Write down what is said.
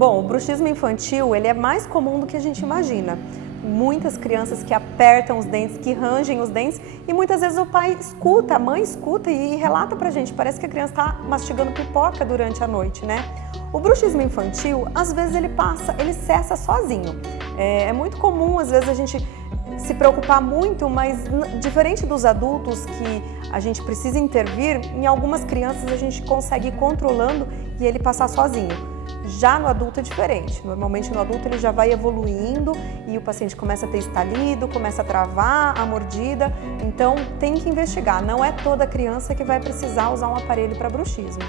Bom, o bruxismo infantil, ele é mais comum do que a gente imagina. Muitas crianças que apertam os dentes, que rangem os dentes, e muitas vezes o pai escuta, a mãe escuta e relata pra gente, parece que a criança está mastigando pipoca durante a noite, né? O bruxismo infantil, às vezes ele cessa sozinho. É muito comum, às vezes, a gente se preocupar muito, mas diferente dos adultos que a gente precisa intervir, em algumas crianças a gente consegue ir controlando e ele passar sozinho. Já no adulto é diferente. Normalmente no adulto ele já vai evoluindo e o paciente começa a ter estalido, começa a travar a mordida. Então tem que investigar. Não é toda criança que vai precisar usar um aparelho para bruxismo.